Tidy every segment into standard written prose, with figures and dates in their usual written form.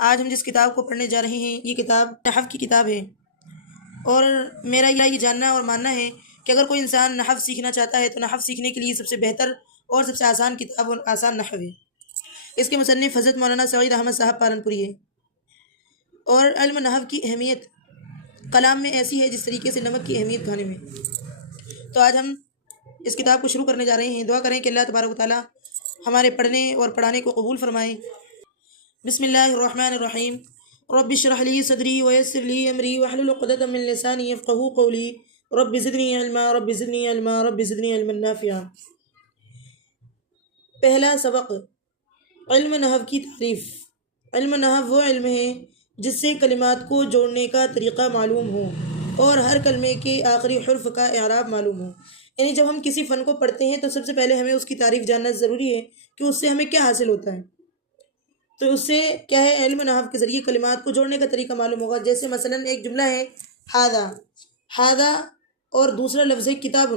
آج ہم جس کتاب کو پڑھنے جا رہے ہیں یہ کتاب نحو کی کتاب ہے، اور میرا یہ جاننا اور ماننا ہے کہ اگر کوئی انسان نحو سیکھنا چاہتا ہے تو نحو سیکھنے کے لیے سب سے بہتر اور سب سے آسان کتاب اور آسان نحو ہے۔ اس کے مصنف حضرت مولانا سعید احمد صاحب پالنپوری ہے، اور علم نحو کی اہمیت کلام میں ایسی ہے جس طریقے سے نمک کی اہمیت کھانے میں۔ تو آج ہم اس کتاب کو شروع کرنے جا رہے ہیں۔ دعا کریں کہ اللہ تبارک و تعالیٰ ہمارے پڑھنے اور پڑھانے کو قبول فرمائے۔ بسم اللہ الرحمن الرحیم۔ رب اشرح لی صدری ویسر لی امری واحلل عقدۃ من لسانی یفقہوا قولی۔ رب زدنی علما رب زدنی علما رب زدنی علما نافعا۔ پہلا سبق، علم نحو کی تعریف۔ علم نحو وہ علم ہے جس سے کلمات کو جوڑنے کا طریقہ معلوم ہو اور ہر کلمے کے آخری حرف کا اعراب معلوم ہو۔ یعنی جب ہم کسی فن کو پڑھتے ہیں تو سب سے پہلے ہمیں اس کی تعریف جاننا ضروری ہے کہ اس سے ہمیں کیا حاصل ہوتا ہے۔ تو اس سے کیا ہے، علم نحو کے ذریعے کلمات کو جوڑنے کا طریقہ معلوم ہوگا۔ جیسے مثلا ایک جملہ ہے ہاذا، ہاذا اور دوسرا لفظ ہے کتاب،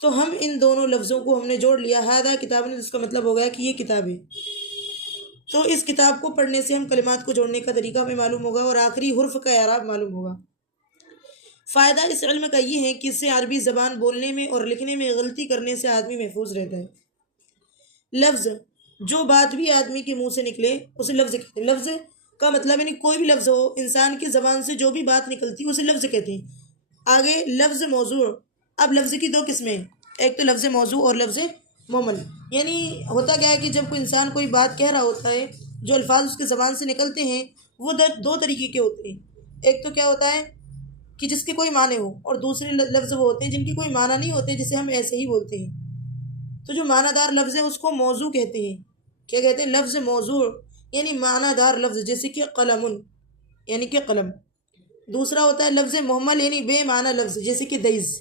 تو ہم ان دونوں لفظوں کو ہم نے جوڑ لیا، ہاذا کتاب، جس کا مطلب ہو گیا کہ یہ کتاب ہے۔ تو اس کتاب کو پڑھنے سے ہم کلمات کو جوڑنے کا طریقہ ہمیں معلوم ہوگا اور آخری حرف کا اعراب معلوم ہوگا۔ فائدہ اس علم کا یہ ہے کہ اس سے عربی زبان بولنے میں اور لکھنے میں غلطی کرنے سے آدمی محفوظ رہتا ہے۔ لفظ، جو بات بھی آدمی کے منہ سے نکلے اسے لفظ کہتے ہیں۔ لفظ کا مطلب یعنی کوئی بھی لفظ ہو، انسان کی زبان سے جو بھی بات نکلتی ہے اسے لفظ کہتے ہیں۔ آگے لفظ موضوع۔ اب لفظ کی دو قسمیں، ایک تو لفظ موضوع اور لفظ مہمل۔ یعنی ہوتا کیا ہے کہ جب کوئی انسان کوئی بات کہہ رہا ہوتا ہے، جو الفاظ اس کے زبان سے نکلتے ہیں وہ دو طریقے کے ہوتے ہیں۔ ایک تو کیا ہوتا ہے کہ جس کے کوئی معنی ہو، اور دوسرے لفظ وہ ہوتے ہیں جن کے کوئی معنی نہیں ہوتے، جسے ہم ایسے ہی بولتے ہیں۔ تو جو معنی دار لفظ ہے اس کو موضوع کہتے ہیں۔ کیا کہتے ہیں؟ لفظ موضوع، یعنی معنی دار لفظ، جیسے کہ قلم، یعنی کہ قلم۔ دوسرا ہوتا ہے لفظ مہمل، یعنی بے معنی لفظ، جیسے کہ دیز،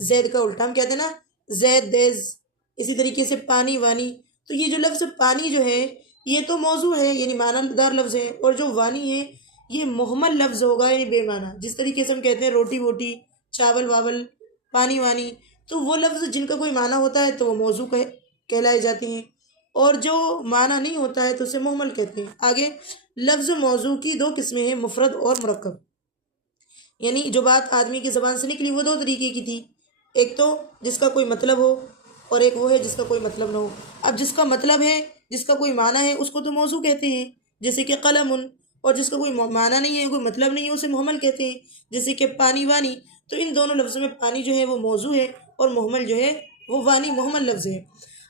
زید کا الٹا ہم کہتے ہیں نا، زید، دیز۔ اسی طریقے سے پانی، وانی۔ تو یہ جو لفظ پانی جو ہے یہ تو موضوع ہے، یعنی معنی دار لفظ ہے، اور جو وانی ہے یہ مہمل لفظ ہوگا، یعنی بے معنی۔ جس طریقے سے ہم کہتے ہیں روٹی ووٹی، چاول واول، پانی وانی، تو وہ لفظ جن کا کوئی معنی ہوتا ہے تو وہ موضوع کہلائے جاتے ہیں، اور جو معنی نہیں ہوتا ہے تو اسے مہمل کہتے ہیں۔ آگے لفظ موضوع کی دو قسمیں ہیں، مفرد اور مرکب۔ یعنی جو بات آدمی کی زبان سے نکلی وہ دو طریقے کی تھی، ایک تو جس کا کوئی مطلب ہو، اور ایک وہ ہے جس کا کوئی مطلب نہ ہو۔ اب جس کا مطلب ہے، جس کا کوئی معنی ہے، اس کو تو موضوع کہتے ہیں، جیسے کہ قلم، اور جس کا کوئی معنی نہیں ہے، کوئی مطلب نہیں ہے، اسے مہمل کہتے ہیں، جیسے کہ پانی، وانی۔ تو ان دونوں لفظوں میں پانی جو ہے وہ موضوع ہے، اور مہمل جو ہے وہ وانی مہمل لفظ ہے۔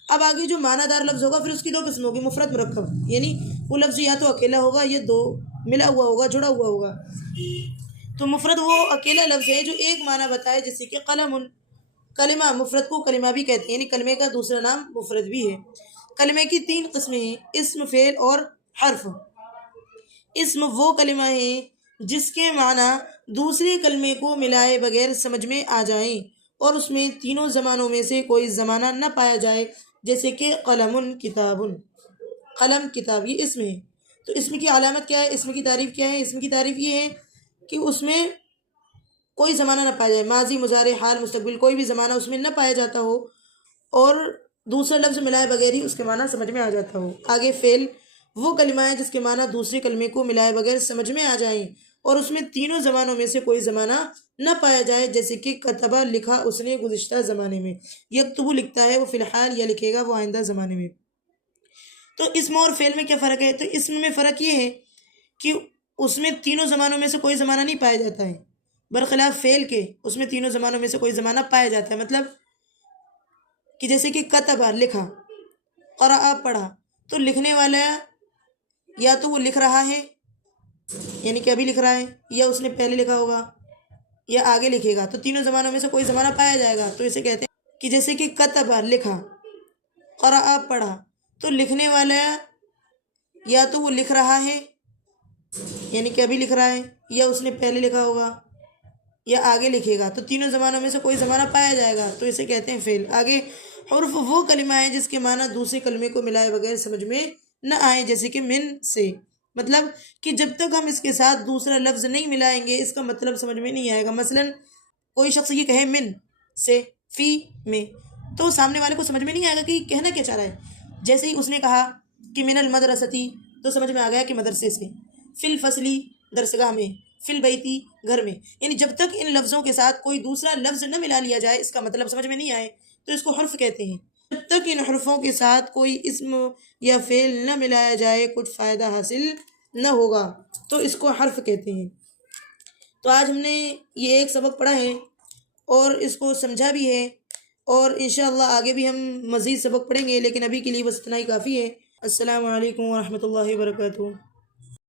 اب آگے جو معنی دار لفظ ہوگا پھر اس کی دو قسم ہوگی، مفرد، مرکب۔ یعنی وہ لفظ یا تو اکیلا ہوگا یا دو ملا ہوا ہوگا، جڑا ہوا ہوگا۔ تو مفرد وہ اکیلا لفظ ہے جو ایک معنی بتائے، جیسے کہ قلم۔ کلمہ، مفرد کو کلمہ بھی کہتے ہیں، یعنی کلمے کا دوسرا نام مفرد بھی ہے۔ کلمے کی تین قسمیں ہیں، اسم، فعل اور حرف۔ اسم وہ کلمہ ہے جس کے معنی دوسرے کلمے کو ملائے بغیر سمجھ میں آ جائیں اور اس میں تینوں زمانوں میں سے کوئی زمانہ نہ پایا جائے، جیسے کہ قلم، کتاب۔ قلم، کتاب، یہ اسم ہے۔ تو اسم کی علامت کیا ہے، اسم کی تعریف کیا ہے؟ اسم کی تعریف یہ ہے کہ اس میں کوئی زمانہ نہ پایا جائے، ماضی، مضارع، حال، مستقبل، کوئی بھی زمانہ اس میں نہ پایا جاتا ہو، اور دوسرا لفظ ملائے بغیر ہی اس کے معنی سمجھ میں آ جاتا ہو۔ آگے فعل وہ کلمہ ہے جس کے معنی دوسرے کلمے کو ملائے بغیر سمجھ میں آ جائیں اور اس میں تینوں زمانوں میں سے کوئی زمانہ نہ پایا جائے، جیسے کہ کتبہ، لکھا اس نے گزشتہ زمانے میں، یکتبو لکھتا ہے وہ فی الحال، یا لکھے گا وہ آئندہ زمانے میں۔ تو اسم اور فعل میں کیا فرق ہے؟ تو اسم میں فرق یہ ہے کہ اس میں تینوں زمانوں میں سے کوئی زمانہ نہیں پایا جاتا ہے، برخلاف فعل کے اس میں تینوں زمانوں میں سے کوئی زمانہ پایا جاتا ہے۔ مطلب کہ جیسے کہ کتبہ، لکھا، قرأ، پڑھا، تو لکھنے والا یا تو وہ لکھ رہا ہے، یعنی کہ ابھی لکھ رہا ہے، یا اس نے پہلے لکھا ہوگا یا آگے لکھے گا، تو تینوں زمانوں میں سے کوئی زمانہ پایا جائے گا، تو اسے کہتے ہیں کہ جیسے کہ کتبہ، لکھا، قرأ، پڑھا، تو لکھنے والا یا تو وہ لکھ رہا ہے، یعنی کہ ابھی لکھ رہا ہے، یا اس نے پہلے لکھا ہوگا یا آگے لکھے گا، تو تینوں زمانوں میں سے کوئی زمانہ پایا جائے گا، تو اسے کہتے ہیں فعل۔ آگے حرف وہ کلمہ ہے جس کے معنی دوسرے کلمے کو ملائے بغیر سمجھ میں نہ آئے، جیسے کہ من سے۔ مطلب کہ جب تک ہم اس کے ساتھ دوسرا لفظ نہیں ملائیں گے اس کا مطلب سمجھ میں نہیں آئے گا۔ مثلا کوئی شخص یہ کہے من سے، فی میں، تو سامنے والے کو سمجھ میں نہیں آئے گا کہ یہ کہنا کیا چاہ رہا ہے۔ جیسے ہی اس نے کہا کہ من المدرستی، تو سمجھ میں آ گیا کہ مدرسے سے۔ فی الفصلی درسگاہ میں، فی البیتی گھر میں، یعنی جب تک ان لفظوں کے ساتھ کوئی دوسرا لفظ نہ ملا لیا جائے، اس کا مطلب سمجھ میں نہیں آئے تو اس کو حرف کہتے ہیں۔ جب تک ان حرفوں کے ساتھ کوئی اسم یا فعل نہ ملایا جائے کچھ فائدہ حاصل نہ ہوگا تو اس کو حرف کہتے ہیں۔ تو آج ہم نے یہ ایک سبق پڑھا ہے اور اس کو سمجھا بھی ہے، اور انشاءاللہ آگے بھی ہم مزید سبق پڑھیں گے، لیکن ابھی کے لیے بس اتنا ہی کافی ہے۔ السلام علیکم ورحمۃ اللہ وبرکاتہ۔